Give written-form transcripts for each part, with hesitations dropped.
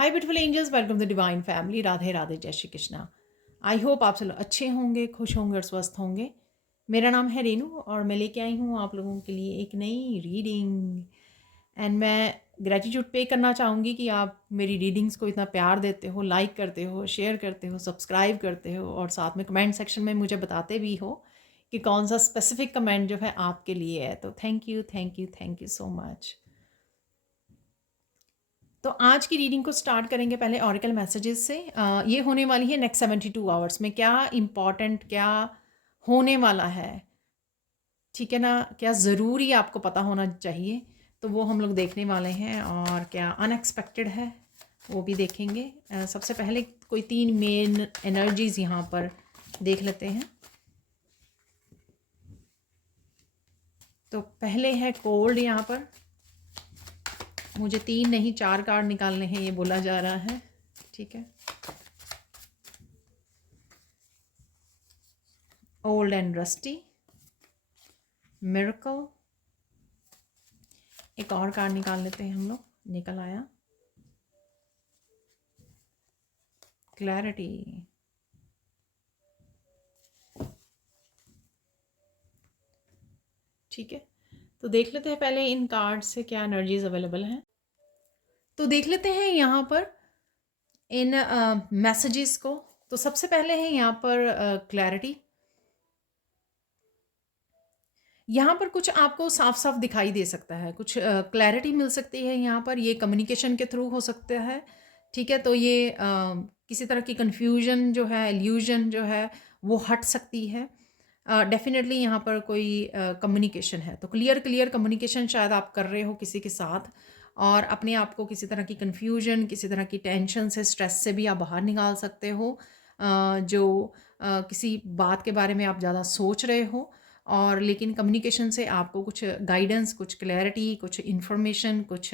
Hi beautiful angels, welcome to divine family. Radhe Radhe, जय Shri Krishna. I hope आप सब अच्छे होंगे, खुश होंगे और स्वस्थ होंगे। मेरा नाम है रेनू और मैं लेके आई हूँ आप लोगों के लिए एक नई रीडिंग। एंड मैं ग्रेटिट्यूड पे करना चाहूँगी कि आप मेरी रीडिंग्स को इतना प्यार देते हो, लाइक करते हो, शेयर करते हो, सब्सक्राइब करते हो और साथ में कमेंट सेक्शन में मुझे बताते भी हो कि कौन सा स्पेसिफिक कमेंट जो है आपके लिए है। तो thank you, thank you, thank you so much. तो आज की रीडिंग को स्टार्ट करेंगे पहले ऑरिकल मैसेजेस से। ये होने वाली है नेक्स्ट 72 आवर्स में क्या इम्पॉर्टेंट, क्या होने वाला है, ठीक है ना, क्या ज़रूरी आपको पता होना चाहिए, तो वो हम लोग देखने वाले हैं। और क्या अनएक्सपेक्टेड है वो भी देखेंगे। सबसे पहले कोई 3 मेन एनर्जीज़ यहाँ पर देख लेते हैं। तो पहले है कोल्ड। यहाँ पर मुझे 3 नहीं 4 कार्ड निकालने हैं, ये बोला जा रहा है, ठीक है। Old and rusty, miracle. एक और कार्ड निकाल लेते हैं हम लोग, निकल आया क्लैरिटी। ठीक है, तो देख लेते हैं पहले इन कार्ड से क्या एनर्जीज अवेलेबल हैं। तो देख लेते हैं यहाँ पर इन मैसेजेस को। तो सबसे पहले है यहाँ पर क्लैरिटी। यहाँ पर कुछ आपको साफ साफ दिखाई दे सकता है, कुछ क्लैरिटी मिल सकती है यहाँ पर। ये कम्युनिकेशन के थ्रू हो सकता है, ठीक है। तो ये किसी तरह की कन्फ्यूजन जो है, इल्यूजन जो है वो हट सकती है। डेफिनेटली यहाँ पर कोई कम्युनिकेशन है, तो क्लियर कम्युनिकेशन शायद आप कर रहे हो किसी के साथ और अपने आप को किसी तरह की कन्फ्यूजन, किसी तरह की टेंशन से, स्ट्रेस से भी आप बाहर निकाल सकते हो। जो किसी बात के बारे में आप ज़्यादा सोच रहे हो और लेकिन कम्युनिकेशन से आपको कुछ गाइडेंस, कुछ क्लैरिटी, कुछ इन्फॉर्मेशन, कुछ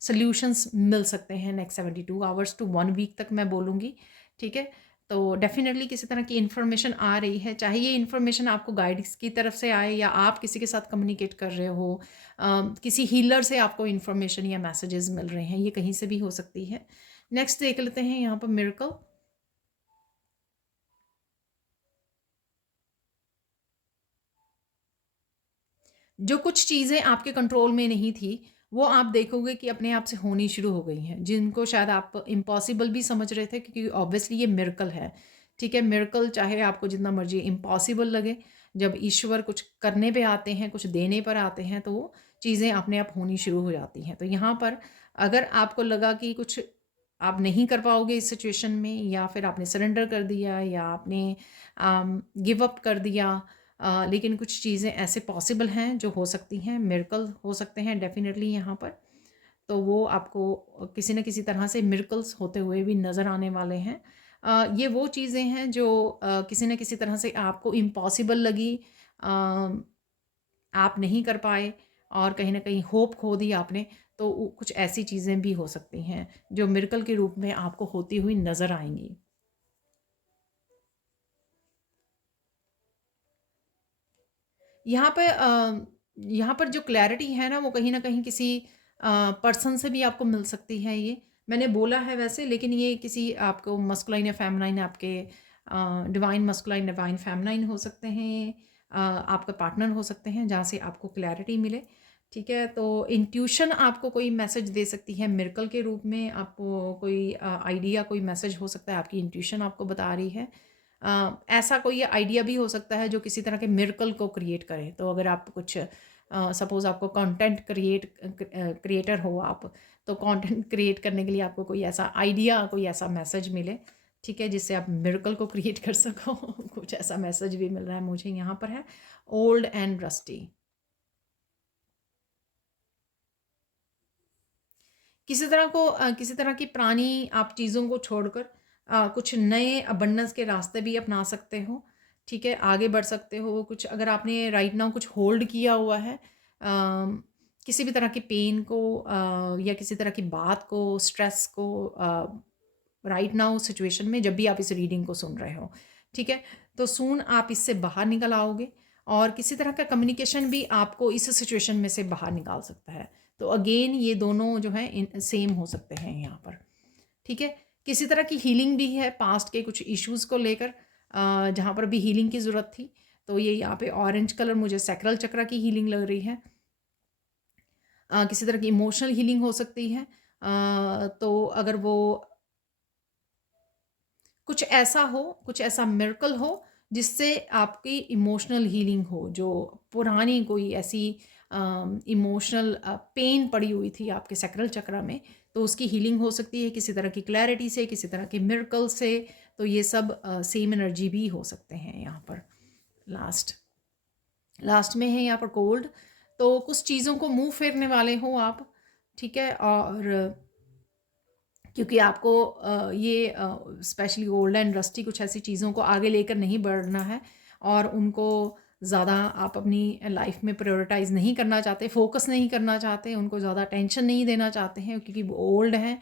सॉल्यूशंस मिल सकते हैं नेक्स्ट 72 आवर्स टू 1 वीक तक, मैं बोलूँगी, ठीक है। तो डेफिनेटली किसी तरह की इन्फॉर्मेशन आ रही है, चाहे ये इन्फॉर्मेशन आपको गाइड्स की तरफ से आए या आप किसी के साथ कम्युनिकेट कर रहे हो, किसी हीलर से आपको इन्फॉर्मेशन या मैसेजेस मिल रहे हैं, ये कहीं से भी हो सकती है। नेक्स्ट देख लेते हैं यहाँ पर मिरेकल। जो कुछ चीज़ें आपके कंट्रोल में नहीं थी, वो आप देखोगे कि अपने आप से होनी शुरू हो गई हैं, जिनको शायद आप इम्पॉसिबल भी समझ रहे थे, क्योंकि ऑब्वियसली ये मिरेकल है, ठीक है। मिरेकल चाहे आपको जितना मर्जी इम्पॉसिबल लगे, जब ईश्वर कुछ करने पे आते हैं, कुछ देने पर आते हैं, तो वो चीज़ें अपने आप होनी शुरू हो जाती हैं। तो यहाँ पर अगर आपको लगा कि कुछ आप नहीं कर पाओगे इस सिचुएशन में, या फिर आपने सरेंडर कर दिया या आपने गिव अप कर दिया, लेकिन कुछ चीज़ें ऐसे पॉसिबल हैं जो हो सकती हैं, मिरेकल हो सकते हैं डेफिनेटली यहाँ पर। तो वो आपको किसी न किसी तरह से मिरेकल्स होते हुए भी नज़र आने वाले हैं। ये वो चीज़ें हैं जो किसी न किसी तरह से आपको इम्पॉसिबल लगी, आप नहीं कर पाए और कहीं न कहीं होप खो दी आपने, तो कुछ ऐसी चीज़ें भी हो सकती हैं जो मिरेकल के रूप में आपको होती हुई नज़र आएँगी। यहाँ पर जो क्लैरिटी है ना, वो कहीं न कहीं किसी पर्सन से भी आपको मिल सकती है ये। मैंने बोला है वैसे, लेकिन ये किसी आपको मस्कुलाइन या फेमिनाइन, आपके डिवाइन मस्कुलाइन, डिवाइन फेमिनाइन हो सकते हैं, आपका पार्टनर हो सकते हैं, जहाँ से आपको क्लैरिटी मिले, ठीक है। तो इंट्यूशन आपको कोई मैसेज दे सकती है मिरेकल के रूप में, आपको कोई आइडिया, कोई मैसेज हो सकता है, आपकी इंट्यूशन आपको बता रही है। ऐसा कोई आइडिया भी हो सकता है जो किसी तरह के मिरेकल को क्रिएट करे। तो अगर आप कुछ सपोज़ आपको कंटेंट क्रिएटर हो आप, तो कंटेंट क्रिएट करने के लिए आपको कोई ऐसा आइडिया, कोई ऐसा मैसेज मिले, ठीक है, जिससे आप मिरेकल को क्रिएट कर सको। कुछ ऐसा मैसेज भी मिल रहा है मुझे यहाँ पर। है ओल्ड एंड रस्टी। किसी तरह की पुरानी आप चीज़ों को छोड़कर कुछ नए अबंडेंस के रास्ते भी अपना सकते हो, ठीक है, आगे बढ़ सकते हो। कुछ अगर आपने राइट नाउ कुछ होल्ड किया हुआ है, किसी भी तरह की पेन को या किसी तरह की बात को, स्ट्रेस को, राइट नाउ सिचुएशन में जब भी आप इस रीडिंग को सुन रहे हो, ठीक है, तो सून आप इससे बाहर निकल आओगे और किसी तरह का कम्युनिकेशन भी आपको इस सिचुएशन में से बाहर निकाल सकता है। तो अगेन ये दोनों जो है सेम हो सकते हैं यहाँ पर, ठीक है। किसी तरह की हीलिंग भी है पास्ट के कुछ इश्यूज़ को लेकर, जहाँ पर भी हीलिंग की ज़रूरत थी। तो ये यहाँ पे ऑरेंज कलर मुझे सैक्रल चक्र की हीलिंग लग रही है। किसी तरह की इमोशनल हीलिंग हो सकती है। तो अगर वो कुछ ऐसा मिरेकल हो जिससे आपकी इमोशनल हीलिंग हो, जो पुरानी कोई ऐसी इमोशनल पेन पड़ी हुई थी आपके सैक्रल चक्र में, तो उसकी हीलिंग हो सकती है किसी तरह की क्लैरिटी से, किसी तरह के मिरेकल से। तो ये सब सेम एनर्जी भी हो सकते हैं यहाँ पर। लास्ट में है यहाँ पर कोल्ड, तो कुछ चीज़ों को मुंह फेरने वाले हो आप, ठीक है। और क्योंकि आपको ये स्पेशली ओल्ड एंड रस्टी कुछ ऐसी चीज़ों को आगे लेकर नहीं बढ़ना है, और उनको ज़्यादा आप अपनी लाइफ में प्रायोरिटाइज़ नहीं करना चाहते, फोकस नहीं करना चाहते, उनको ज़्यादा टेंशन नहीं देना चाहते हैं क्योंकि वो ओल्ड हैं,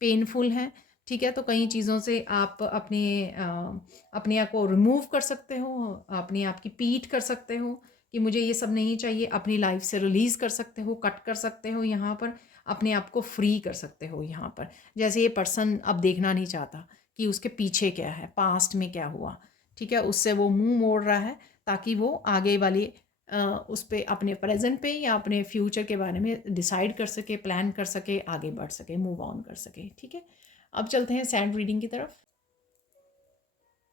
पेनफुल हैं, ठीक है। तो कई चीज़ों से आप अपने आप को रिमूव कर सकते हो, अपने आप की पीठ कर सकते हो कि मुझे ये सब नहीं चाहिए, अपनी लाइफ से रिलीज़ कर सकते हो, कट कर सकते हो यहाँ पर, अपने आप को फ्री कर सकते हो यहाँ पर। जैसे ये पर्सन अब देखना नहीं चाहता कि उसके पीछे क्या है, पास्ट में क्या हुआ, ठीक है, उससे वो मुंह मोड़ रहा है ताकि वो आगे वाली उस पे अपने प्रेजेंट पे या अपने फ्यूचर के बारे में डिसाइड कर सके, प्लान कर सके, आगे बढ़ सके, मूव ऑन कर सके, ठीक है। अब चलते हैं सैंड रीडिंग की तरफ।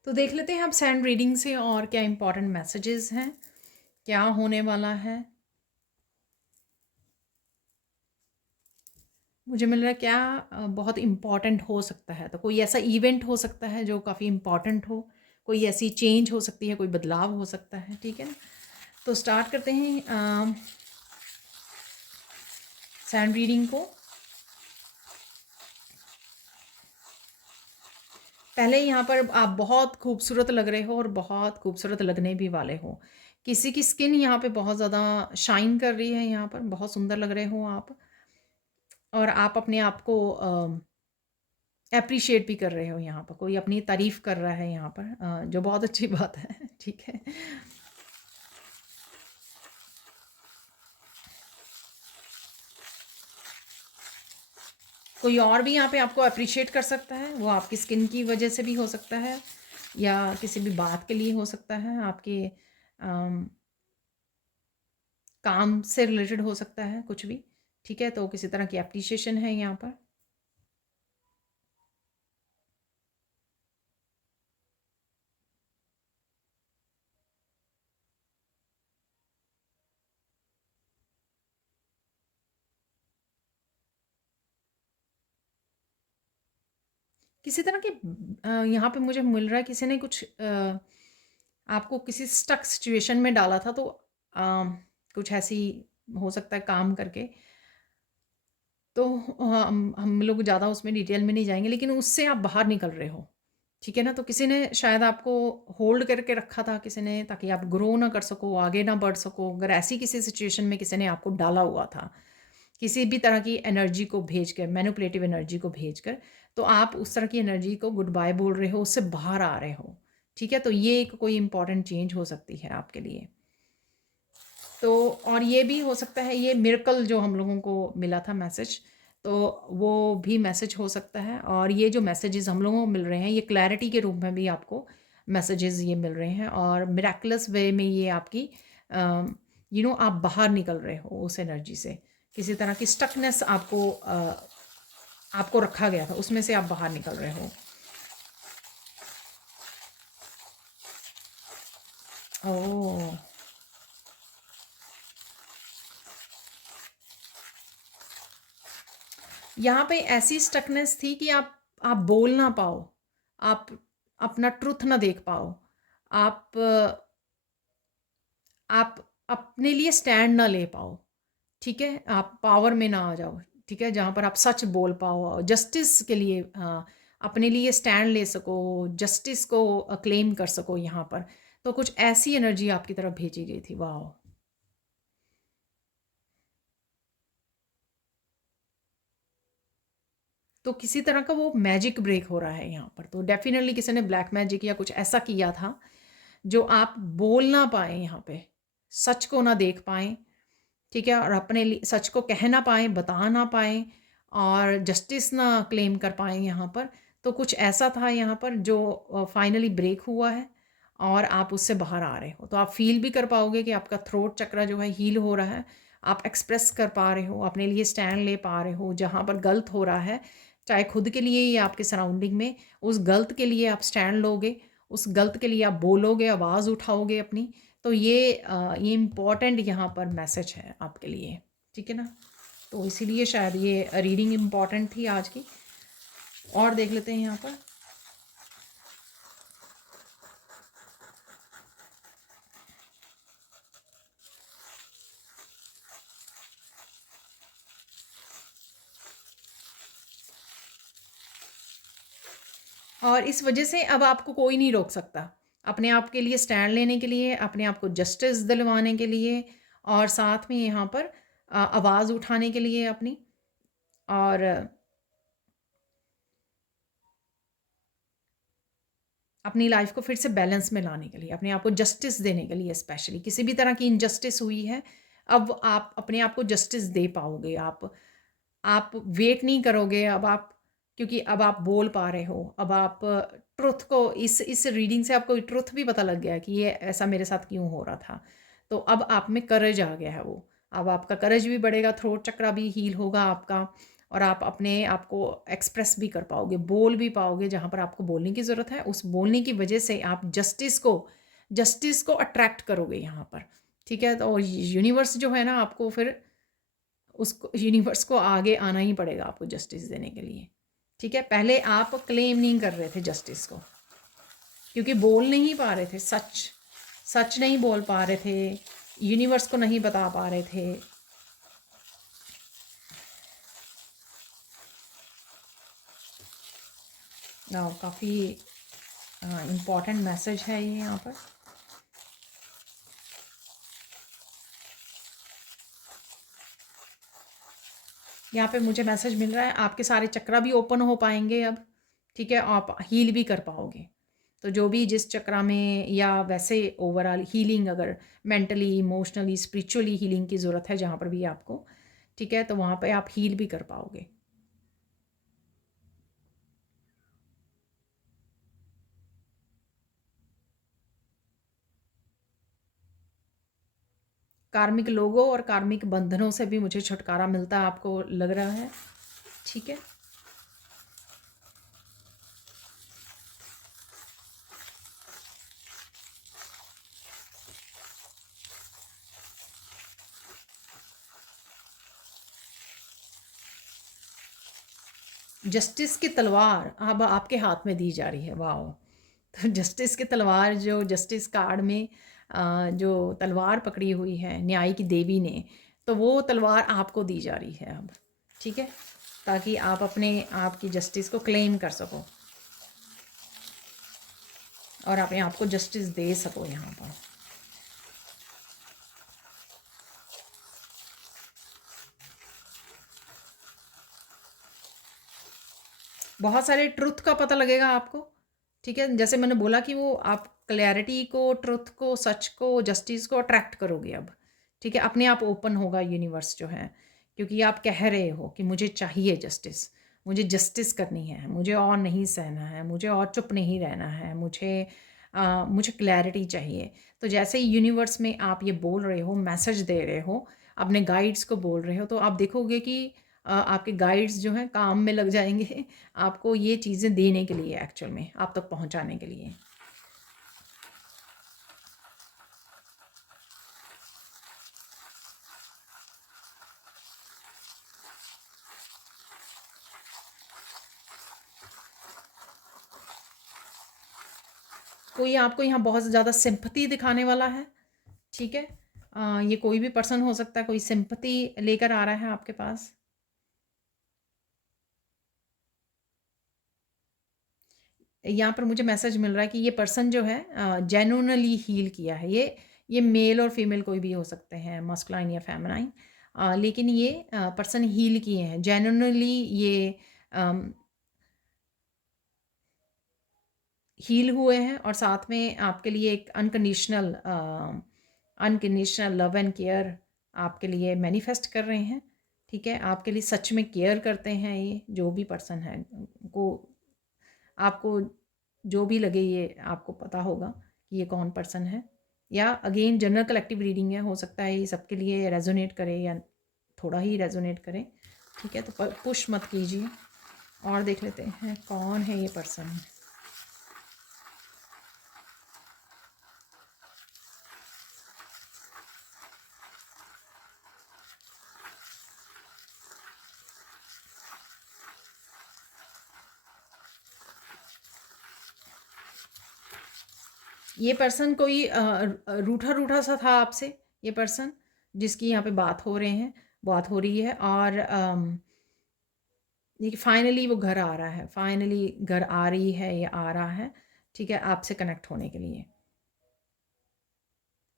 तो देख लेते हैं अब सैंड रीडिंग से और क्या इंपॉर्टेंट मैसेजेस हैं, क्या होने वाला है। मुझे मिल रहा है क्या बहुत इम्पॉर्टेंट हो सकता है, तो कोई ऐसा इवेंट हो सकता है जो काफ़ी इम्पॉर्टेंट हो, कोई ऐसी चेंज हो सकती है, कोई बदलाव हो सकता है, ठीक है ना। तो स्टार्ट करते हैं सैंड रीडिंग को। पहले यहाँ पर आप बहुत खूबसूरत लग रहे हो और बहुत खूबसूरत लगने भी वाले हो। किसी की स्किन यहाँ पे बहुत ज़्यादा शाइन कर रही है, यहाँ पर बहुत सुंदर लग रहे हो आप, और आप अपने आप को एप्रिशिएट भी कर रहे हो, यहाँ पर कोई अपनी तारीफ कर रहा है यहाँ पर, जो बहुत अच्छी बात है, ठीक है। कोई और भी यहाँ पे आपको अप्रिशिएट कर सकता है, वो आपकी स्किन की वजह से भी हो सकता है या किसी भी बात के लिए हो सकता है, आपके काम से रिलेटेड हो सकता है कुछ भी, ठीक है। तो किसी तरह की एप्रिशिएशन है यहाँ पर। किसी तरह के यहाँ पे मुझे मिल रहा है किसी ने कुछ आपको किसी स्टक सिचुएशन में डाला था, तो कुछ ऐसी हो सकता है काम करके, तो हम लोग ज़्यादा उसमें डिटेल में नहीं जाएंगे, लेकिन उससे आप बाहर निकल रहे हो, ठीक है ना। तो किसी ने शायद आपको होल्ड करके रखा था किसी ने, ताकि आप ग्रो ना कर सको, आगे ना बढ़ सको। अगर ऐसी किसी सिचुएशन में किसी ने आपको डाला हुआ था, किसी भी तरह की एनर्जी को भेज कर, मैनिपुलेटिव एनर्जी को भेज कर, तो आप उस तरह की एनर्जी को गुड बाय बोल रहे हो, उससे बाहर आ रहे हो, ठीक है। तो ये एक कोई इंपॉर्टेंट चेंज हो सकती है आपके लिए। तो और ये भी हो सकता है, ये मिरेकल जो हम लोगों को मिला था मैसेज, तो वो भी मैसेज हो सकता है। और ये जो मैसेजेस हम लोगों को मिल रहे हैं, ये क्लैरिटी के रूप में भी आपको मैसेजेस ये मिल रहे हैं, और मिराकुलस वे में ये आपकी आप बाहर निकल रहे हो उस एनर्जी से। किसी तरह की स्टकनेस आपको रखा गया था, उसमें से आप बाहर निकल रहे हो। ओह, यहाँ पे ऐसी स्टकनेस थी कि आप बोल ना पाओ, आप अपना ट्रुथ ना देख पाओ, आप आप अपने लिए स्टैंड ना ले पाओ, ठीक है। आप पावर में ना आ जाओ, ठीक है, जहाँ पर आप सच बोल पाओ, जस्टिस के लिए अपने लिए स्टैंड ले सको, जस्टिस को क्लेम कर सको यहाँ पर। तो कुछ ऐसी एनर्जी आपकी तरफ भेजी गई थी। वाह, तो किसी तरह का वो मैजिक ब्रेक हो रहा है यहाँ पर। तो डेफिनेटली किसी ने ब्लैक मैजिक या कुछ ऐसा किया था जो आप बोल ना पाए, यहाँ पे सच को ना देख पाए, ठीक है, और अपने सच को कह ना पाएँ, बता ना पाएँ और जस्टिस ना क्लेम कर पाएँ यहाँ पर। तो कुछ ऐसा था यहाँ पर जो फाइनली ब्रेक हुआ है और आप उससे बाहर आ रहे हो। तो आप फ़ील भी कर पाओगे कि आपका थ्रोट चक्रा जो है हील हो रहा है। आप एक्सप्रेस कर पा रहे हो, अपने लिए स्टैंड ले पा रहे हो, जहाँ पर गलत हो रहा है, चाहे खुद के लिए या आपके सराउंडिंग में, उस गलत के लिए आप स्टैंड लोगे, उस गलत के लिए आप बोलोगे, आवाज़ उठाओगे अपनी। तो ये इम्पॉर्टेंट यहाँ पर मैसेज है आपके लिए, ठीक है ना? तो इसीलिए शायद ये रीडिंग इम्पॉर्टेंट थी आज की। और देख लेते हैं यहाँ पर। और इस वजह से अब आपको कोई नहीं रोक सकता अपने आप के लिए स्टैंड लेने के लिए, अपने आप को जस्टिस दिलवाने के लिए, और साथ में यहाँ पर आवाज़ उठाने के लिए अपनी, और अपनी लाइफ को फिर से बैलेंस में लाने के लिए, अपने आप को जस्टिस देने के लिए, स्पेशली किसी भी तरह की इनजस्टिस हुई है, अब आप अपने आप को जस्टिस दे पाओगे। आप वेट नहीं करोगे अब आप, क्योंकि अब आप बोल पा रहे हो, अब आप ट्रुथ को, इस रीडिंग से आपको ट्रुथ भी पता लग गया कि ये ऐसा मेरे साथ क्यों हो रहा था। तो अब आप में करेज आ गया है वो, अब आपका करेज भी बढ़ेगा, थ्रोट चक्रा भी हील होगा आपका, और आप अपने आप को एक्सप्रेस भी कर पाओगे, बोल भी पाओगे जहाँ पर आपको बोलने की ज़रूरत है। उस बोलने की वजह से आप जस्टिस को अट्रैक्ट करोगे यहाँ पर, ठीक है? तो यूनिवर्स जो है ना, आपको फिर उसको, यूनिवर्स को आगे आना ही पड़ेगा आपको जस्टिस देने के लिए, ठीक है? पहले आप क्लेम नहीं कर रहे थे जस्टिस को, क्योंकि बोल नहीं पा रहे थे, सच सच नहीं बोल पा रहे थे, यूनिवर्स को नहीं बता पा रहे थे। काफ़ी इम्पॉर्टेंट मैसेज है ये यहाँ पर। यहाँ पे मुझे मैसेज मिल रहा है आपके सारे चक्रा भी ओपन हो पाएंगे अब, ठीक है? आप हील भी कर पाओगे। तो जो भी जिस चक्रा में, या वैसे ओवरऑल हीलिंग, अगर मेंटली, इमोशनली, स्पिरिचुअली हीलिंग की ज़रूरत है जहाँ पर भी आपको, ठीक है, तो वहाँ पे आप हील भी कर पाओगे। कार्मिक लोगों और कार्मिक बंधनों से भी मुझे छुटकारा मिलता आपको लग रहा है, ठीक है? जस्टिस की तलवार अब आपके हाथ में दी जा रही है, वाह! तो जस्टिस की तलवार, जो जस्टिस कार्ड में जो तलवार पकड़ी हुई है न्याय की देवी ने, तो वो तलवार आपको दी जा रही है अब, ठीक है? ताकि आप अपने आप की जस्टिस को क्लेम कर सको और अपने आप को जस्टिस दे सको यहाँ पर। बहुत सारे ट्रुथ का पता लगेगा आपको, ठीक है? जैसे मैंने बोला कि वो आप क्लैरिटी को, ट्रुथ को, सच को, जस्टिस को अट्रैक्ट करोगे अब, ठीक है? अपने आप ओपन होगा यूनिवर्स जो है, क्योंकि आप कह रहे हो कि मुझे चाहिए जस्टिस, मुझे जस्टिस करनी है, मुझे और नहीं सहना है, मुझे और चुप नहीं रहना है, मुझे क्लैरिटी चाहिए। तो जैसे ही यूनिवर्स में आप ये बोल रहे हो, मैसेज दे रहे हो, अपने गाइड्स को बोल रहे हो, तो आप देखोगे कि आपके गाइड्स जो हैं काम में लग जाएंगे आपको ये चीज़ें देने के लिए, एक्चुअल में आप तक पहुंचाने के लिए। कोई आपको यहाँ बहुत ज़्यादा सिंपैथी दिखाने वाला है, ठीक है? ये कोई भी पर्सन हो सकता है, कोई सिंपैथी लेकर आ रहा है आपके पास। यहाँ पर मुझे मैसेज मिल रहा है कि ये पर्सन जो है जेन्युइनली हील किया है। ये मेल और फीमेल कोई भी हो सकते हैं, मस्कुलाइन या फेमिनाइन, लेकिन ये पर्सन हील किए हैं जेन्युइनली, ये हील हुए हैं, और साथ में आपके लिए एक अनकंडीशनल लव एंड केयर आपके लिए मैनिफेस्ट कर रहे हैं, ठीक है? आपके लिए सच में केयर करते हैं ये जो भी पर्सन है को आपको जो भी लगे ये आपको पता होगा कि ये कौन पर्सन है। या अगेन जनरल कलेक्टिव रीडिंग है, हो सकता है ये सबके लिए रेजोनेट करे या थोड़ा ही रेजोनेट करे, ठीक है? तो पुश मत कीजिए और देख लेते हैं कौन है ये पर्सन। ये पर्सन कोई रूठा रूठा सा था आपसे, ये पर्सन जिसकी यहाँ पे बात हो रही है और देखिए फाइनली वो घर आ रहा है, फाइनली घर आ रही है या आ रहा है, ठीक है? आपसे कनेक्ट होने के लिए,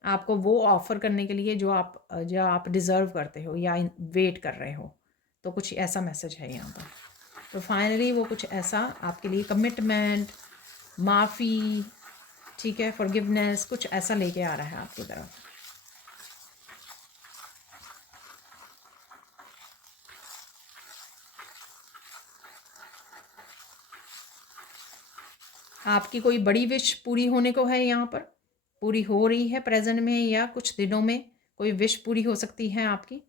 आपको वो ऑफ़र करने के लिए जो आप डिज़र्व करते हो या वेट कर रहे हो। तो कुछ ऐसा मैसेज है यहाँ पर। तो फाइनली वो कुछ ऐसा आपके लिए कमिटमेंट, माफ़ी, ठीक है, फॉरगिवनेस, कुछ ऐसा लेके आ रहा है आपकी तरफ। आपकी कोई बड़ी विश पूरी होने को है यहाँ पर, पूरी हो रही है प्रेजेंट में या कुछ दिनों में कोई विश पूरी हो सकती है आपकी।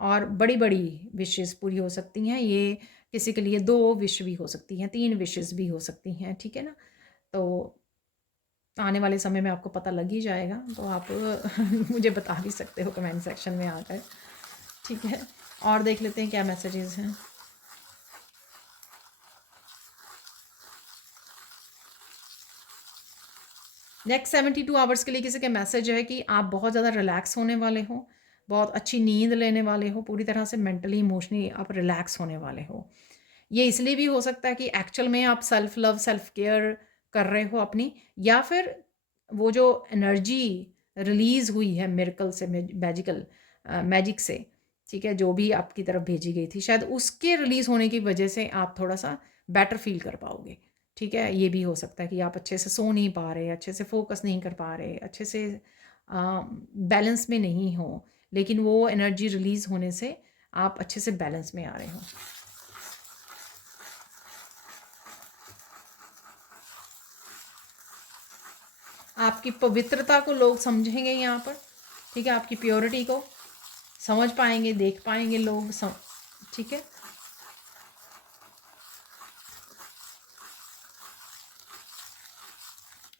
और बड़ी-बड़ी विशेज़ पूरी हो सकती हैं। ये किसी के लिए 2 विश भी हो सकती हैं, 3 विशेज़ भी हो सकती हैं, ठीक है ना? तो आने वाले समय में आपको पता लग ही जाएगा, तो आप मुझे बता भी सकते हो कमेंट सेक्शन में आकर, ठीक है? और देख लेते हैं क्या मैसेजेस हैं। नेक्स्ट 72 आवर्स के लिए किसी का मैसेज है कि आप बहुत ज़्यादा रिलैक्स होने वाले हो, बहुत अच्छी नींद लेने वाले हो, पूरी तरह से मेंटली, इमोशनली आप रिलैक्स होने वाले हो। ये इसलिए भी हो सकता है कि एक्चुअल में आप सेल्फ लव, सेल्फ केयर कर रहे हो अपनी, या फिर वो जो एनर्जी रिलीज़ हुई है मिरेकल से, मैजिक से, ठीक है? जो भी आपकी तरफ भेजी गई थी, शायद उसके रिलीज़ होने की वजह से आप थोड़ा-सा बेटर फ़ील कर पाओगे, ठीक है? ये भी हो सकता है कि आप अच्छे से सो नहीं पा रहे, अच्छे से फ़ोकस नहीं कर पा रहे, अच्छे से बैलेंस में नहीं हो, लेकिन वो एनर्जी रिलीज़ होने से आप अच्छे से बैलेंस में आ रहे हो। आपकी पवित्रता को लोग समझेंगे यहाँ पर, ठीक है? आपकी प्योरिटी को समझ पाएंगे, देख पाएंगे लोग, ठीक है?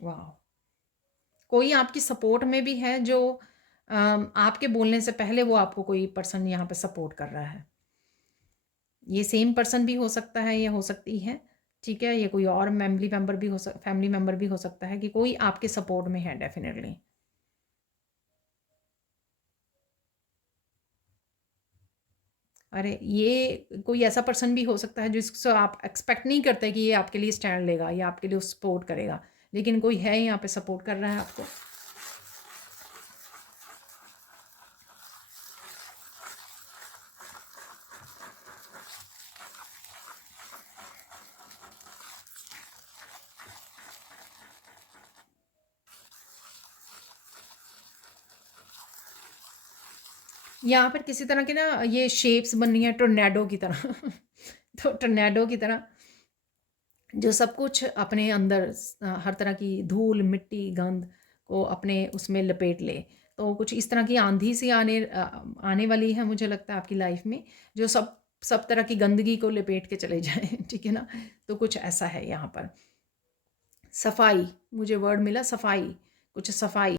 वाह! कोई आपकी सपोर्ट में भी है जो आपके बोलने से पहले वो आपको कोई पर्सन यहाँ पे सपोर्ट कर रहा है। ये सेम पर्सन भी हो सकता है या हो सकती है, ठीक है? ये कोई और फैमिली मेंबर भी हो सकता है कि कोई आपके सपोर्ट में है डेफ़िनेटली। अरे! ये कोई ऐसा पर्सन भी हो सकता है जिससे आप एक्सपेक्ट नहीं करते कि ये आपके लिए स्टैंड लेगा या आपके लिए सपोर्ट करेगा। लेकिन कोई है यहाँ पे सपोर्ट कर रहा है आपको। यहाँ पर किसी तरह की ना ये शेप्स बन रही हैं टोर्नेडो की तरह। तो टोर्नेडो की तरह जो सब कुछ अपने अंदर हर तरह की धूल, मिट्टी, गंध को अपने उसमें लपेट ले। तो कुछ इस तरह की आंधी सी आने वाली है, मुझे लगता है आपकी लाइफ में, जो सब सब तरह की गंदगी को लपेट के चले जाए। ठीक है ना? तो कुछ ऐसा है यहाँ पर। सफाई, मुझे वर्ड मिला सफाई, कुछ सफाई।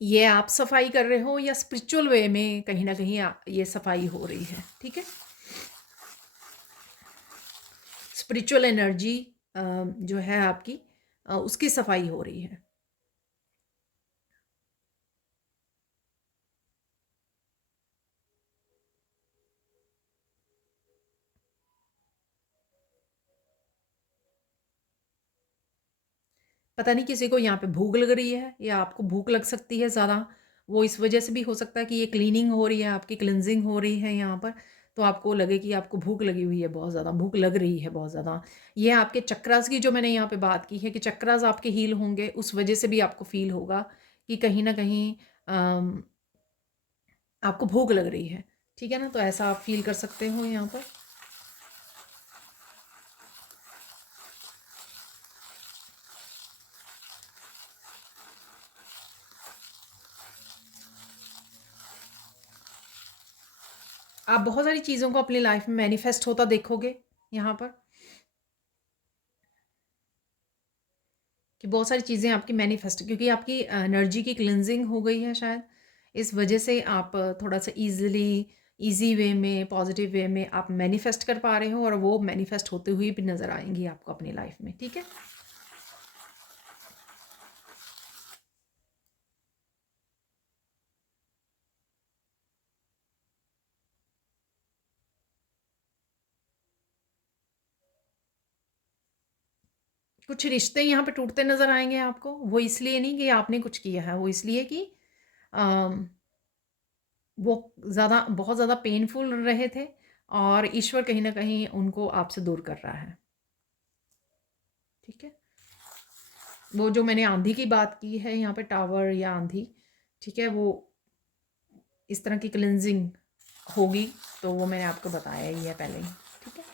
ये आप सफाई कर रहे हो या स्पिरिचुअल वे में कहीं ना कहीं ये सफाई हो रही है, ठीक है? स्पिरिचुअल एनर्जी जो है आपकी, उसकी सफाई हो रही है। पता नहीं किसी को यहाँ पे भूख लग रही है या आपको भूख लग सकती है ज़्यादा, वो इस वजह से भी हो सकता है कि ये क्लीनिंग हो रही है, आपकी क्लिनजिंग हो रही है यहाँ पर, तो आपको लगे कि आपको भूख लगी हुई है, बहुत ज़्यादा भूख लग रही है बहुत ज़्यादा। ये आपके चक्रास की जो मैंने यहाँ पे बात की है कि चक्रास आपके हील होंगे, उस वजह से भी आपको फील होगा कि कहीं न कहीं आपको भूख लग रही है, ठीक है ना? तो ऐसा आप फ़ील कर सकते हो यहाँ पर। आप बहुत सारी चीज़ों को अपनी लाइफ़ में मैनिफेस्ट होता देखोगे यहाँ पर, कि बहुत सारी चीज़ें आपकी मैनिफेस्ट, क्योंकि आपकी एनर्जी की क्लींजिंग हो गई है शायद, इस वजह से आप थोड़ा-सा ईज़ी वे में, पॉज़िटिव वे में आप मैनिफेस्ट कर पा रहे हो, और वो मैनिफेस्ट होते हुए भी नज़र आएँगी आपको अपनी लाइफ़ में, ठीक है? कुछ रिश्ते यहाँ पे टूटते नज़र आएँगे आपको, वो इसलिए नहीं कि आपने कुछ किया है, वो इसलिए कि अम, वो बहुत ज़्यादा पेनफुल रहे थे, और ईश्वर कहीं न कहीं उनको आपसे दूर कर रहा है, ठीक है? वो जो मैंने आँधी की बात की है यहाँ पे, टावर या आँधी, ठीक है? वो इस तरह की क्लींजिंग होगी, तो वो मैंने आपको बताया ही है पहले ही, ठीक है?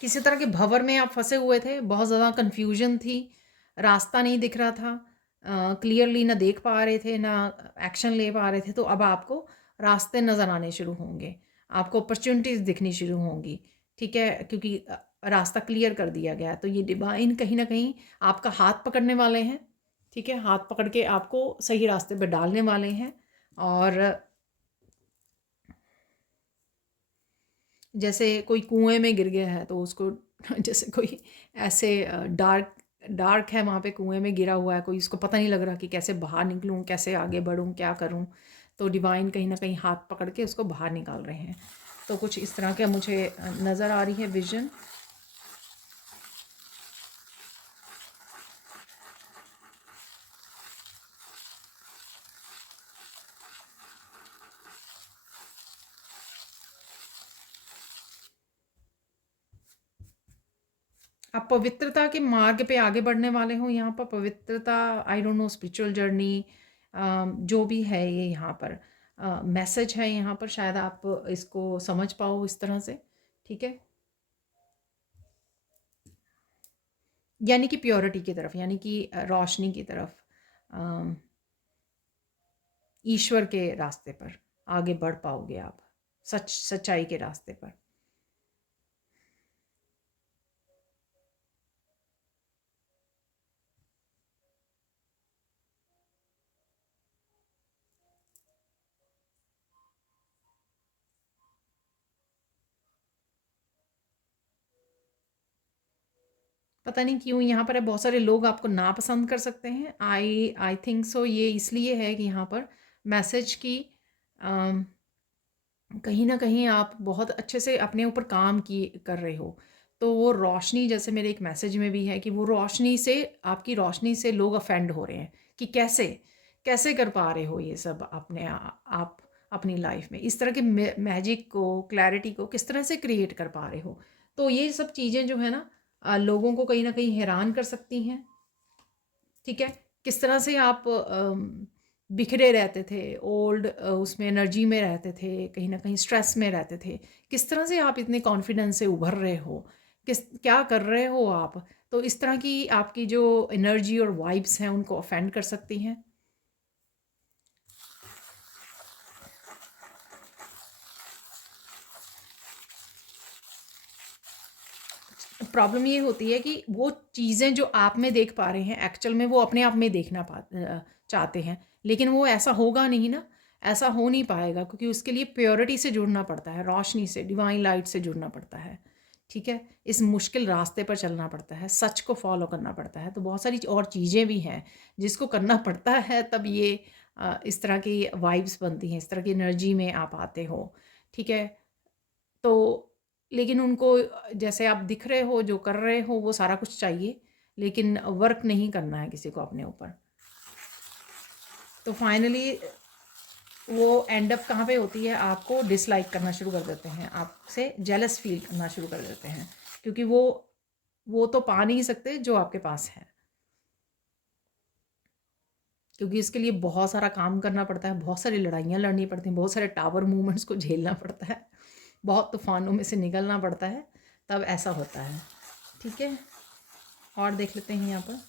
किसी तरह के भंवर में आप फँसे हुए थे, बहुत ज़्यादा कन्फ्यूज़न थी, रास्ता नहीं दिख रहा था, क्लियरली ना देख पा रहे थे, ना एक्शन ले पा रहे थे, तो अब आपको रास्ते नज़र आने शुरू होंगे, आपको अपॉर्च्युनिटीज़ दिखनी शुरू होंगी, ठीक है? क्योंकि रास्ता क्लियर कर दिया गया है, तो ये डिवाइन कहीं न कहीं आपका हाथ पकड़ने वाले हैं, ठीक है? हाथ पकड़ के आपको सही रास्ते पे डालने वाले हैं, और जैसे कोई कुएँ में गिर गया है तो उसको जैसे कोई ऐसे डार्क डार्क है वहाँ पे, कुएँ में गिरा हुआ है कोई, उसको पता नहीं लग रहा कि कैसे बाहर निकलूँ, कैसे आगे बढ़ूँ, क्या करूँ? तो डिवाइन कहीं न कहीं हाथ पकड़ के उसको बाहर निकाल रहे हैं। तो कुछ इस तरह का मुझे नज़र आ रही है विज़न। आप पवित्रता के मार्ग पे आगे बढ़ने वाले हो यहाँ पर, पवित्रता, I don't know, spiritual journey, जो भी है ये यहाँ पर मैसेज है यहाँ पर, शायद आप इसको समझ पाओ इस तरह से, ठीक है? यानी कि प्योरिटी की तरफ, यानी कि रोशनी की तरफ, अम, ईश्वर के रास्ते पर आगे बढ़ पाओगे आप, सच्चाई के रास्ते पर। पता नहीं क्यों यहाँ पर बहुत सारे लोग आपको नापसंद कर सकते हैं। आई आई थिंक सो, ये इसलिए है कि यहाँ पर मैसेज की अम, कहीं न कहीं आप बहुत अच्छे से अपने ऊपर काम किए कर रहे हो। तो वो रोशनी, जैसे मेरे एक मैसेज में भी है कि वो रोशनी से, आपकी रोशनी से लोग ऑफेंड हो रहे हैं कि कैसे, कैसे कर पा रहे हो ये सब आप अपनी लाइफ में? इस तरह के मैजिक को, क्लैरिटी को किस तरह से क्रिएट कर पा रहे हो? तो ये सब चीज़ें जो है ना, लोगों को कहीं न कहीं हैरान कर सकती हैं। ठीक है? किस तरह से आप बिखरे रहते थे, ओल्ड उसमें एनर्जी में रहते थे, कहीं न कहीं स्ट्रेस में रहते थे। किस तरह से आप इतने कॉन्फिडेंस से उभर रहे हो? क्या कर रहे हो आप? तो इस तरह की आपकी जो एनर्जी और वाइब्स हैं, उनको ऑफेंड कर सकती हैं। प्रॉब्लम ये होती है कि वो चीज़ें जो आप में देख पा रहे हैं, एक्चुअल में वो अपने आप में देखना चाहते हैं, लेकिन वो ऐसा होगा नहीं ना, ऐसा हो नहीं पाएगा, क्योंकि उसके लिए प्योरिटी से जुड़ना पड़ता है, रोशनी से, डिवाइन लाइट से जुड़ना पड़ता है, ठीक है? इस मुश्किल रास्ते पर चलना पड़ता है, सच को फॉलो करना पड़ता है, तो बहुत सारी और चीज़ें भी हैं जिसको करना पड़ता है, तब ये इस तरह की वाइब्स बनती हैं, इस तरह की एनर्जी में आप आते हो, ठीक है? तो लेकिन उनको जैसे आप दिख रहे हो, जो कर रहे हो, वो सारा कुछ चाहिए, लेकिन वर्क नहीं करना है किसी को अपने ऊपर। तो फाइनली वो एंड अप कहाँ पे होती है, आपको डिसलाइक करना शुरू कर देते हैं, आपसे जेलस फील करना शुरू कर देते हैं, क्योंकि वो तो पा नहीं सकते जो आपके पास है, क्योंकि इसके लिए बहुत सारा काम करना पड़ता है, बहुत सारी लड़ाइयाँ लड़नी पड़ती हैं, बहुत सारे टावर मूवमेंट्स को झेलना पड़ता है, बहुत तूफानों में से निकलना पड़ता है, तब ऐसा होता है। ठीक है, और देख लेते हैं यहाँ पर।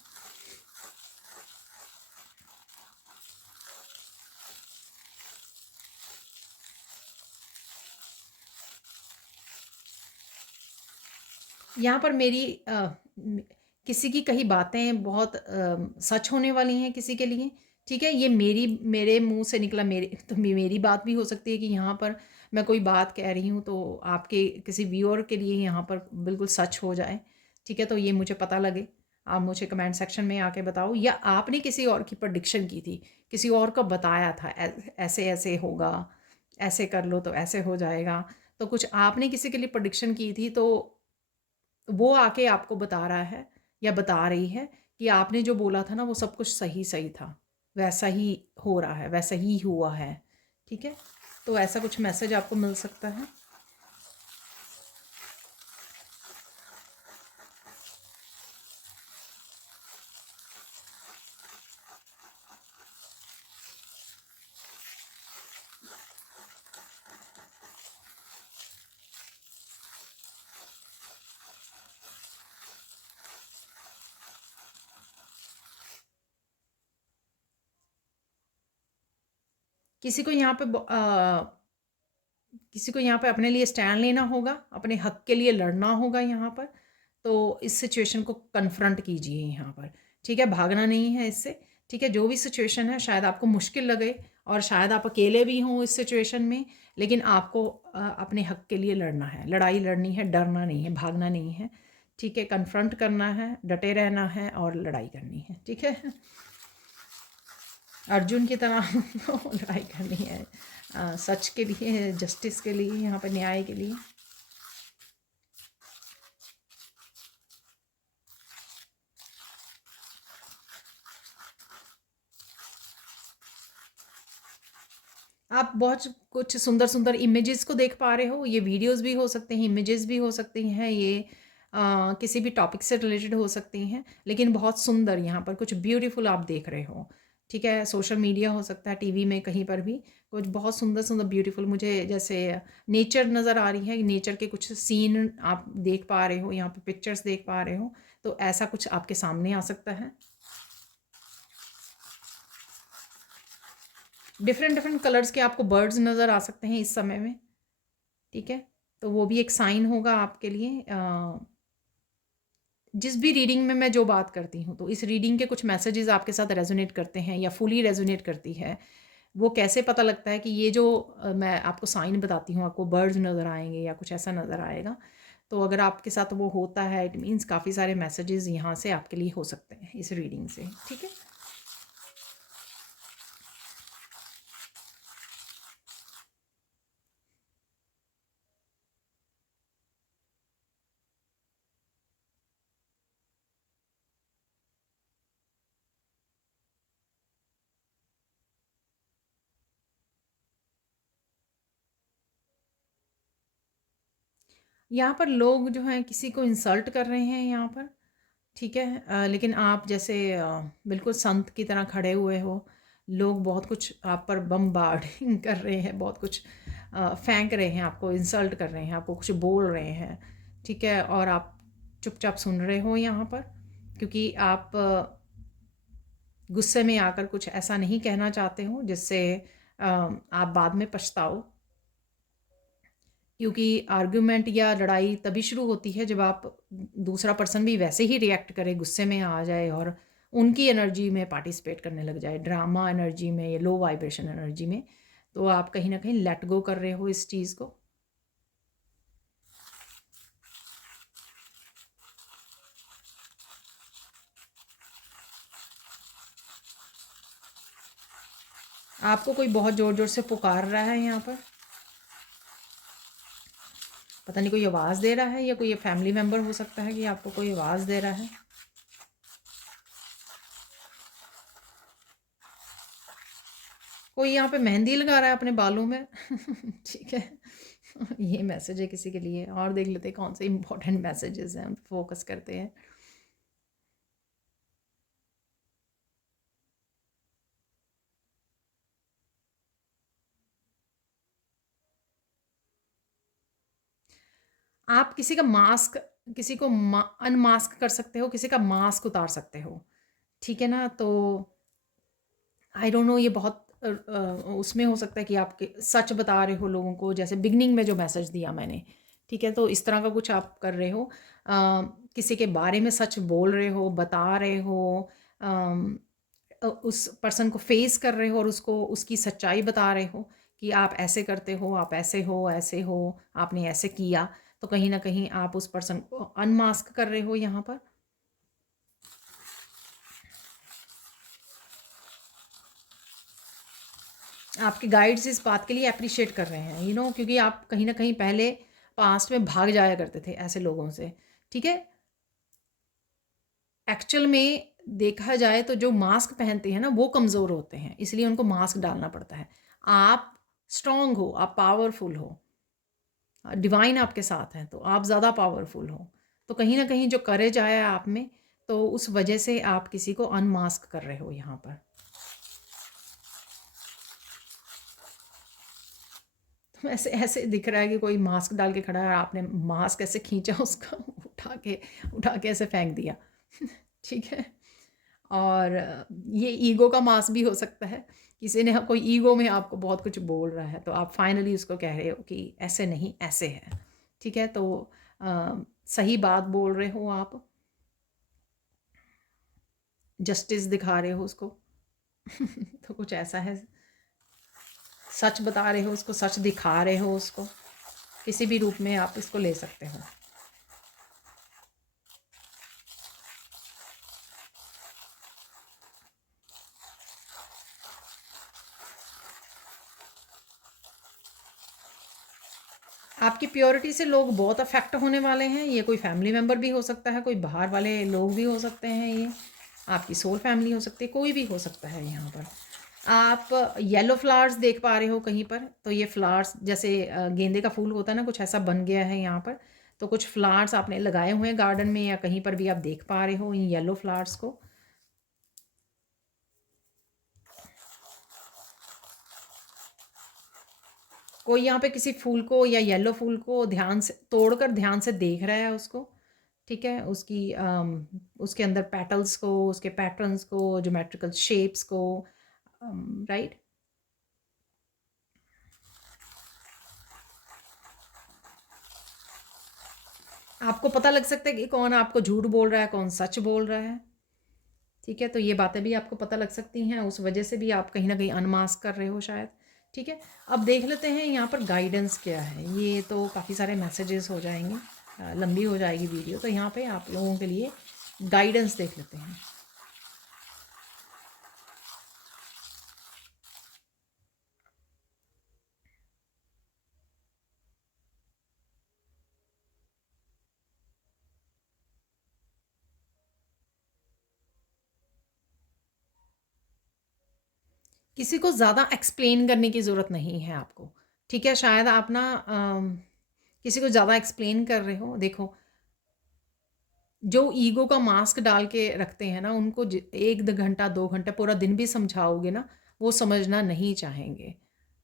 यहाँ पर मेरी किसी की कही बातें बहुत सच होने वाली हैं किसी के लिए। ठीक है, ये मेरे मुंह से निकला, मेरी बात भी हो सकती है कि यहाँ पर मैं कोई बात कह रही हूँ तो आपके किसी व्यूअर के लिए यहाँ पर बिल्कुल सच हो जाए। ठीक है, तो ये मुझे पता लगे, आप मुझे कमेंट सेक्शन में आके बताओ, या आपने किसी और की प्रडिक्शन की थी, किसी और को बताया था ऐसे ऐसे होगा, ऐसे कर लो तो ऐसे हो जाएगा, तो कुछ आपने किसी के लिए प्रडिक्शन की थी, तो वो आके आपको बता रहा है या बता रही है कि आपने जो बोला था ना वो सब कुछ सही सही था, वैसा ही हो रहा है, वैसा ही हुआ है। ठीक है, तो ऐसा कुछ मैसेज आपको मिल सकता है। किसी को यहाँ पे किसी को यहाँ पे अपने लिए स्टैंड लेना होगा, अपने हक के लिए लड़ना होगा यहाँ पर, तो इस सिचुएशन को कन्फ्रंट कीजिए यहाँ पर। ठीक है, भागना नहीं है इससे। ठीक है, जो भी सिचुएशन है, शायद आपको मुश्किल लगे और शायद आप अकेले भी हों इस सिचुएशन में, लेकिन आपको अपने हक के लिए लड़ना है, लड़ाई लड़नी है, डरना नहीं है, भागना नहीं है। ठीक है, कन्फ्रंट करना है, डटे रहना है और लड़ाई करनी है। ठीक है, अर्जुन की तरह तो लड़ाई करनी है, सच के लिए, जस्टिस के लिए, यहाँ पर न्याय के लिए। आप बहुत कुछ सुंदर सुंदर इमेजेस को देख पा रहे हो, ये वीडियोस भी हो सकते हैं, इमेजेस भी हो सकती हैं, ये किसी भी टॉपिक से रिलेटेड हो सकती हैं, लेकिन बहुत सुंदर यहाँ पर कुछ ब्यूटीफुल आप देख रहे हो। ठीक है, सोशल मीडिया हो सकता है, टीवी में, कहीं पर भी कुछ बहुत सुंदर सुंदर ब्यूटीफुल, मुझे जैसे नेचर नज़र आ रही है, नेचर के कुछ सीन आप देख पा रहे हो, यहाँ पे पिक्चर्स देख पा रहे हो, तो ऐसा कुछ आपके सामने आ सकता है। डिफरेंट डिफरेंट कलर्स के आपको बर्ड्स नज़र आ सकते हैं इस समय में। ठीक है, तो वो भी एक साइन होगा आपके लिए। जिस भी रीडिंग में मैं जो बात करती हूँ, तो इस रीडिंग के कुछ मैसेजेस आपके साथ रेजोनेट करते हैं या फुली रेजोनेट करती है, वो कैसे पता लगता है कि ये जो मैं आपको साइन बताती हूँ, आपको बर्ड्स नज़र आएंगे या कुछ ऐसा नज़र आएगा, तो अगर आपके साथ वो होता है, इट मीन्स काफ़ी सारे मैसेजेस यहाँ से आपके लिए हो सकते हैं इस रीडिंग से। ठीक है, यहाँ पर लोग जो हैं किसी को इंसल्ट कर रहे हैं यहाँ पर। ठीक है, लेकिन आप जैसे बिल्कुल संत की तरह खड़े हुए हो, लोग बहुत कुछ आप पर बमबार्डिंग कर रहे हैं, बहुत कुछ फेंक रहे हैं, आपको इंसल्ट कर रहे हैं, आपको कुछ बोल रहे हैं। ठीक है, और आप चुपचाप सुन रहे हो यहाँ पर, क्योंकि आप गुस्से में आकर कुछ ऐसा नहीं कहना चाहते हो जिससे आप बाद में पछताओ, क्योंकि आर्ग्यूमेंट या लड़ाई तभी शुरू होती है जब आप दूसरा पर्सन भी वैसे ही रिएक्ट करे, गुस्से में आ जाए और उनकी एनर्जी में पार्टिसिपेट करने लग जाए, ड्रामा एनर्जी में या लो वाइब्रेशन एनर्जी में, तो आप कहीं ना कहीं लेट गो कर रहे हो इस चीज़ को। आपको कोई बहुत ज़ोर ज़ोर से पुकार रहा है यहाँ पर, पता नहीं कोई आवाज़ दे रहा है, या कोई फैमिली मेम्बर हो सकता है कि आपको कोई आवाज़ दे रहा है। कोई यहाँ पे मेहंदी लगा रहा है अपने बालों में ठीक है ये मैसेज है किसी के लिए। और देख लेते हैं कौन से इंपॉर्टेंट मैसेजेस हैं, उन पे फोकस करते हैं। आप किसी का मास्क, किसी को अनमास्क कर सकते हो, किसी का मास्क उतार सकते हो, ठीक है ना। तो आई डोंट नो, ये बहुत उसमें हो सकता है कि आप सच बता रहे हो लोगों को, जैसे बिगनिंग में जो मैसेज दिया मैंने, ठीक है। तो इस तरह का कुछ आप कर रहे हो, किसी के बारे में सच बोल रहे हो, बता रहे हो, अम, उस पर्सन को फेस कर रहे हो और उसको उसकी सच्चाई बता रहे हो कि आप ऐसे करते हो, आप ऐसे हो, आपने ऐसे किया। तो कहीं ना कहीं आप उस पर्सन को अनमास्क कर रहे हो यहाँ पर। आपके गाइड्स इस बात के लिए अप्रिशिएट कर रहे हैं, यू नो, क्योंकि आप कहीं ना कहीं पहले पास्ट में भाग जाया करते थे ऐसे लोगों से, ठीक है। एक्चुअल में देखा जाए तो जो मास्क पहनते हैं ना वो कमज़ोर होते हैं, इसलिए उनको मास्क डालना पड़ता है। आप स्ट्रांग हो, आप पावरफुल हो, डिवाइन आपके साथ हैं, तो आप ज़्यादा पावरफुल हो। तो कहीं ना कहीं जो करेज आया है आप में, तो उस वजह से आप किसी को अनमास्क कर रहे हो यहाँ पर। तो ऐसे ऐसे दिख रहा है कि कोई मास्क डाल के खड़ा है और आपने मास्क ऐसे खींचा उसका उठा के ऐसे फेंक दिया ठीक है। और ये ईगो का मास्क भी हो सकता है, किसी ने कोई ईगो में आपको बहुत कुछ बोल रहा है, तो आप फाइनली उसको कह रहे हो कि ऐसे नहीं ऐसे है, ठीक है। तो सही बात बोल रहे हो आप, जस्टिस दिखा रहे हो उसको तो कुछ ऐसा है, सच बता रहे हो उसको, सच दिखा रहे हो उसको, किसी भी रूप में आप इसको ले सकते हो। आपकी प्योरिटी से लोग बहुत अफेक्ट होने वाले हैं। ये कोई फैमिली मेम्बर भी हो सकता है, कोई बाहर वाले लोग भी हो सकते हैं, ये आपकी सोल फैमिली हो सकती है, कोई भी हो सकता है यहाँ पर। आप येलो फ्लावर्स देख पा रहे हो कहीं पर, तो ये फ्लावर्स जैसे गेंदे का फूल होता है ना, कुछ ऐसा बन गया है यहाँ पर। तो कुछ फ्लावर्स आपने लगाए हुए हैं गार्डन में या कहीं पर भी आप देख पा रहे हो इन येलो फ्लावर्स को। कोई यहाँ पे किसी फूल को या येलो फूल को ध्यान से तोड़कर ध्यान से देख रहा है उसको, ठीक है। उसकी उसके अंदर पेटल्स को, उसके पैटर्न्स को, ज्योमेट्रिकल शेप्स को, राइट। आपको पता लग सकता है कि कौन आपको झूठ बोल रहा है, कौन सच बोल रहा है, ठीक है। तो ये बातें भी आपको पता लग सकती हैं, उस वजह से भी आप कहीं ना कहीं अनमास्क कर रहे हो शायद, ठीक है। अब देख लेते हैं यहाँ पर गाइडेंस क्या है। ये तो काफ़ी सारे मैसेजेस हो जाएंगे, लंबी हो जाएगी वीडियो, तो यहाँ पे आप लोगों के लिए गाइडेंस देख लेते हैं। किसी को ज़्यादा एक्सप्लेन करने की ज़रूरत नहीं है आपको, ठीक है। शायद आप ना किसी को ज़्यादा एक्सप्लेन कर रहे हो। देखो, जो ईगो का मास्क डाल के रखते हैं ना, उनको 1 घंटा 2 घंटा पूरा दिन भी समझाओगे ना, वो समझना नहीं चाहेंगे।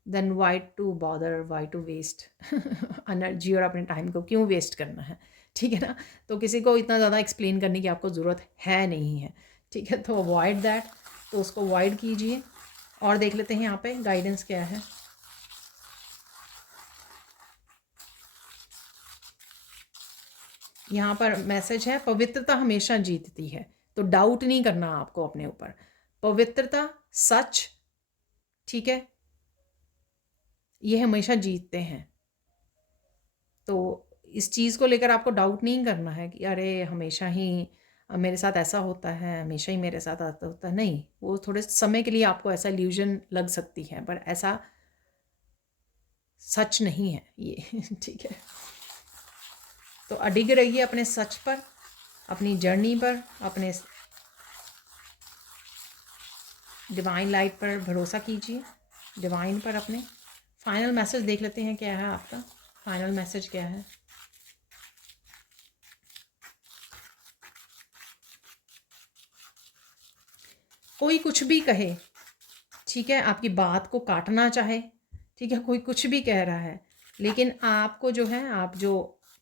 Then why to bother, why to waste energy और अपने टाइम को क्यों वेस्ट करना है, ठीक है ना। तो किसी को इतना ज़्यादा एक्सप्लेन करने की आपको ज़रूरत है नहीं है, ठीक है। तो अवॉइड दैट, तो उसको अवॉइड कीजिए। और देख लेते हैं यहाँ पे गाइडेंस क्या है। यहाँ पर मैसेज है, पवित्रता हमेशा जीतती है। तो डाउट नहीं करना आपको अपने ऊपर, पवित्रता, सच, ठीक है, ये हमेशा जीतते हैं। तो इस चीज़ को लेकर आपको डाउट नहीं करना है कि अरे हमेशा ही मेरे साथ ऐसा होता है, हमेशा ही मेरे साथ ऐसा होता है, नहीं। वो थोड़े समय के लिए आपको ऐसा इल्यूजन लग सकती है, पर ऐसा सच नहीं है ये ठीक है। तो अडिग रहिए अपने सच पर, अपनी जर्नी पर, अपने डिवाइन लाइट पर भरोसा कीजिए। डिवाइन पर अपने फाइनल मैसेज देख लेते हैं क्या है आपका फाइनल मैसेज क्या है। कोई कुछ भी कहे, ठीक है, आपकी बात को काटना चाहे, ठीक है, कोई कुछ भी कह रहा है, लेकिन आपको जो है, आप जो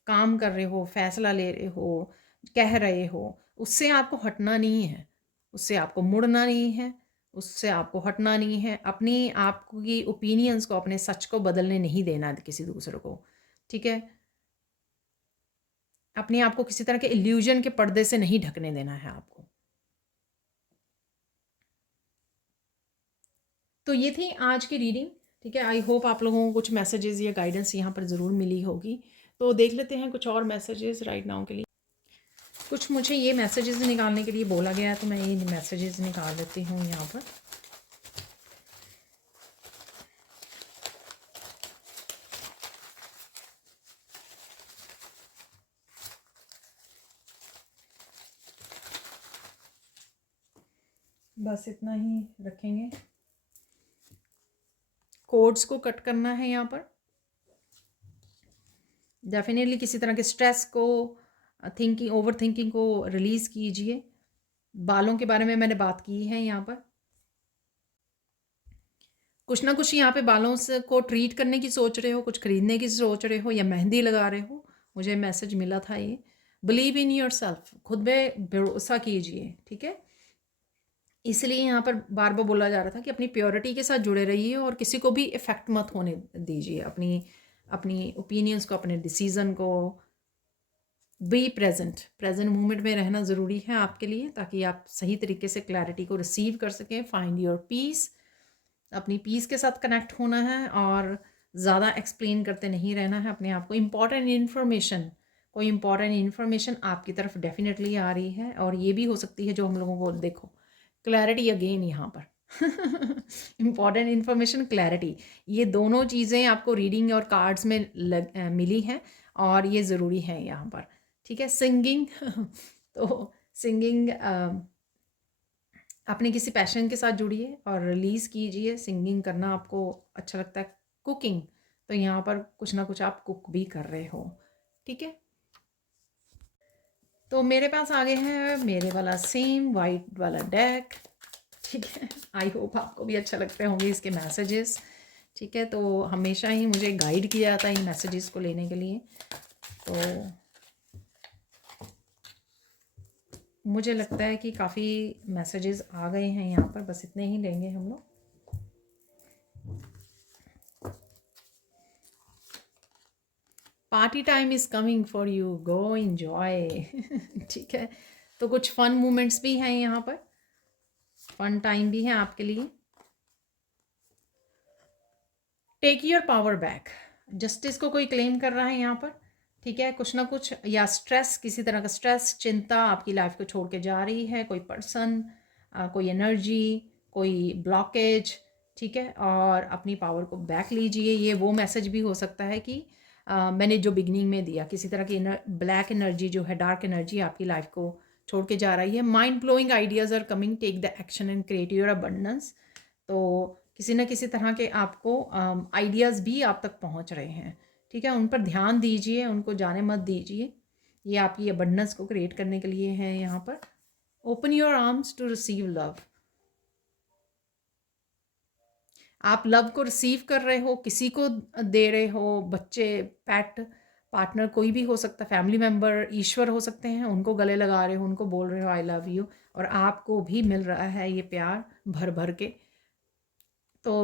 काम कर रहे हो, फैसला ले रहे हो, कह रहे हो, उससे आपको हटना नहीं है, उससे आपको मुड़ना नहीं है, उससे आपको हटना नहीं है। अपनी आपकी ओपिनियंस को, अपने सच को बदलने नहीं देना किसी दूसरे को, ठीक है। अपने आप को किसी तरह के इल्यूजन के पर्दे से नहीं ढकने देना है आपको। तो ये थी आज की रीडिंग, ठीक है। आई होप आप लोगों को कुछ मैसेजेस या गाइडेंस यहाँ पर ज़रूर मिली होगी। तो देख लेते हैं कुछ और मैसेजेस राइट नाउ के लिए। कुछ मुझे ये मैसेजेस निकालने के लिए बोला गया है, तो मैं ये मैसेजेस निकाल लेती हूँ यहाँ पर। बस इतना ही रखेंगे। कोड्स को कट करना है यहाँ पर। डेफिनेटली किसी तरह के स्ट्रेस को, थिंकिंग, ओवर थिंकिंग को रिलीज़ कीजिए। बालों के बारे में मैंने बात की है यहाँ पर। कुछ ना कुछ यहाँ पे बालों से को ट्रीट करने की सोच रहे हो, कुछ खरीदने की सोच रहे हो, या मेहंदी लगा रहे हो। मुझे मैसेज मिला था ये। बिलीव इन योर सेल्फ, खुद पे भरोसा कीजिए, ठीक है। इसलिए यहाँ पर बार बार बोला जा रहा था कि अपनी प्योरिटी के साथ जुड़े रहिए और किसी को भी इफ़ेक्ट मत होने दीजिए, अपनी अपनी ओपिनियंस को, अपने डिसीज़न को। बी प्रेजेंट, प्रेजेंट मोमेंट में रहना ज़रूरी है आपके लिए, ताकि आप सही तरीके से क्लैरिटी को रिसीव कर सकें। फाइंड योर पीस, अपनी पीस के साथ कनेक्ट होना है और ज़्यादा एक्सप्लेन करते नहीं रहना है अपने आप को। इम्पॉर्टेंट इन्फॉर्मेशन, कोई इम्पॉर्टेंट इन्फॉर्मेशन आपकी तरफ डेफिनेटली आ रही है, और ये भी हो सकती है जो हम लोगों को, देखो क्लैरिटी अगेन यहाँ पर इम्पॉर्टेंट इन्फॉर्मेशन, क्लैरिटी, ये दोनों चीज़ें आपको रीडिंग और कार्ड्स में मिली हैं, और ये ज़रूरी है यहाँ पर, ठीक है। सिंगिंग तो सिंगिंग, अपने किसी पैशन के साथ जुड़िए और रिलीज़ कीजिए। सिंगिंग करना आपको अच्छा लगता है। कुकिंग, तो यहाँ पर कुछ ना कुछ आप कुक भी कर रहे हो, ठीक है। तो मेरे पास आ गए हैं मेरे वाला सेम वाइट वाला डेक, ठीक है। आई होप आपको भी अच्छा लगते होंगे इसके मैसेजेस, ठीक है। तो हमेशा ही मुझे गाइड किया जाता है इन मैसेजेस को लेने के लिए, तो मुझे लगता है कि काफ़ी मैसेजेस आ गए हैं यहाँ पर। बस इतने ही लेंगे हम लोग। Party time is coming for you, go enjoy ठीक है। तो कुछ फन मोमेंट्स भी हैं यहाँ पर, फन टाइम भी है आपके लिए। Take your power back, justice को कोई क्लेम कर रहा है यहाँ पर, ठीक है। कुछ ना कुछ, या स्ट्रेस, किसी तरह का स्ट्रेस, चिंता आपकी लाइफ को छोड़ के जा रही है, कोई पर्सन, कोई एनर्जी, कोई ब्लॉकेज, ठीक है। और अपनी पावर को बैक लीजिए। ये वो मैसेज भी हो सकता है कि मैंने जो बिगनिंग में दिया, किसी तरह की ब्लैक एनर्जी जो है, डार्क एनर्जी आपकी लाइफ को छोड़ के जा रही है। Mind blowing ideas are coming, take the action and create your abundance. तो किसी न किसी तरह के आपको आइडियाज़ भी आप तक पहुंच रहे हैं, ठीक है। उन पर ध्यान दीजिए, उनको जाने मत दीजिए। ये आपकी अबंडेंस को क्रिएट करने के लिए है यहाँ पर। Open your arms to receive love, आप लव को रिसीव कर रहे हो, किसी को दे रहे हो, बच्चे, पेट, पार्टनर, कोई भी हो सकता है, फैमिली मेम्बर, ईश्वर हो सकते हैं, उनको गले लगा रहे हो, उनको बोल रहे हो आई लव यू, और आपको भी मिल रहा है ये प्यार भर भर के। तो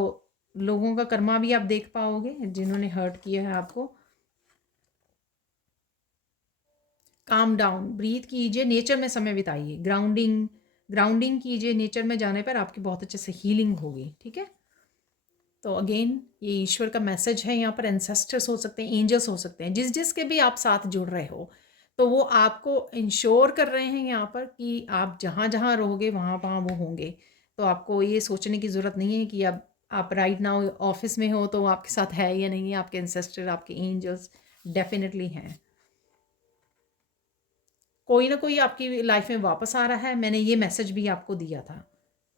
लोगों का कर्मा भी आप देख पाओगे जिन्होंने हर्ट किया है आपको। काम डाउन, ब्रीथ कीजिए, नेचर में समय बिताइए, ग्राउंडिंग, ग्राउंडिंग कीजिए। नेचर में जाने पर आपकी बहुत अच्छे से हीलिंग होगी, ठीक है। तो अगेन ये ईश्वर का मैसेज है यहाँ पर। एंसेस्टर्स हो सकते हैं, एंजल्स हो सकते हैं, जिस जिसके भी आप साथ जुड़ रहे हो, तो वो आपको इंश्योर कर रहे हैं यहाँ पर कि आप जहाँ जहाँ रहोगे वहाँ वहाँ वो होंगे। तो आपको ये सोचने की ज़रूरत नहीं है कि अब आप राइट नाउ ऑफिस में हो तो वो आपके साथ है या नहीं है। आपके एंसेस्टर, आपके एंजल्स डेफिनेटली हैं। कोई ना कोई आपकी लाइफ में वापस आ रहा है। मैंने ये मैसेज भी आपको दिया था,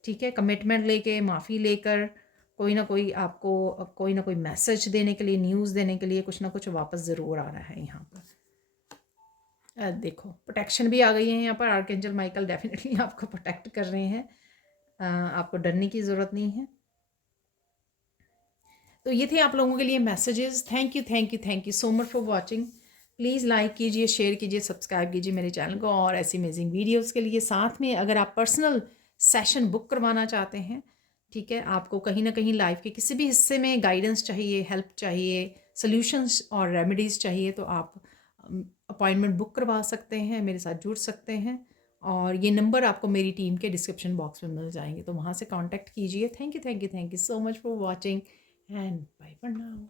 ठीक है। कमिटमेंट लेके, माफ़ी लेकर, कोई ना कोई आपको कोई ना कोई मैसेज देने के लिए, न्यूज़ देने के लिए कुछ ना कुछ वापस ज़रूर आ रहा है यहाँ पर। देखो प्रोटेक्शन भी आ गई है यहाँ पर, आर्कएंजल माइकल डेफिनेटली आपको प्रोटेक्ट कर रहे हैं, आपको डरने की ज़रूरत नहीं है। तो ये थे आप लोगों के लिए messages. Thank you thank you thank you so much for watching. Please like कीजिए, शेयर कीजिए, सब्सक्राइब कीजिए मेरे चैनल को और ऐसी अमेजिंग वीडियोस के लिए। साथ में अगर आप पर्सनल सेशन बुक करवाना चाहते हैं, ठीक है, आपको कहीं ना कहीं लाइफ के किसी भी हिस्से में गाइडेंस चाहिए, हेल्प चाहिए, सॉल्यूशंस और रेमेडीज़ चाहिए, तो आप अपॉइंटमेंट बुक करवा सकते हैं, मेरे साथ जुड़ सकते हैं। और ये नंबर आपको मेरी टीम के डिस्क्रिप्शन बॉक्स में मिल जाएंगे, तो वहाँ से कांटेक्ट कीजिए। Thank you thank you thank you so much for watching and bye for now.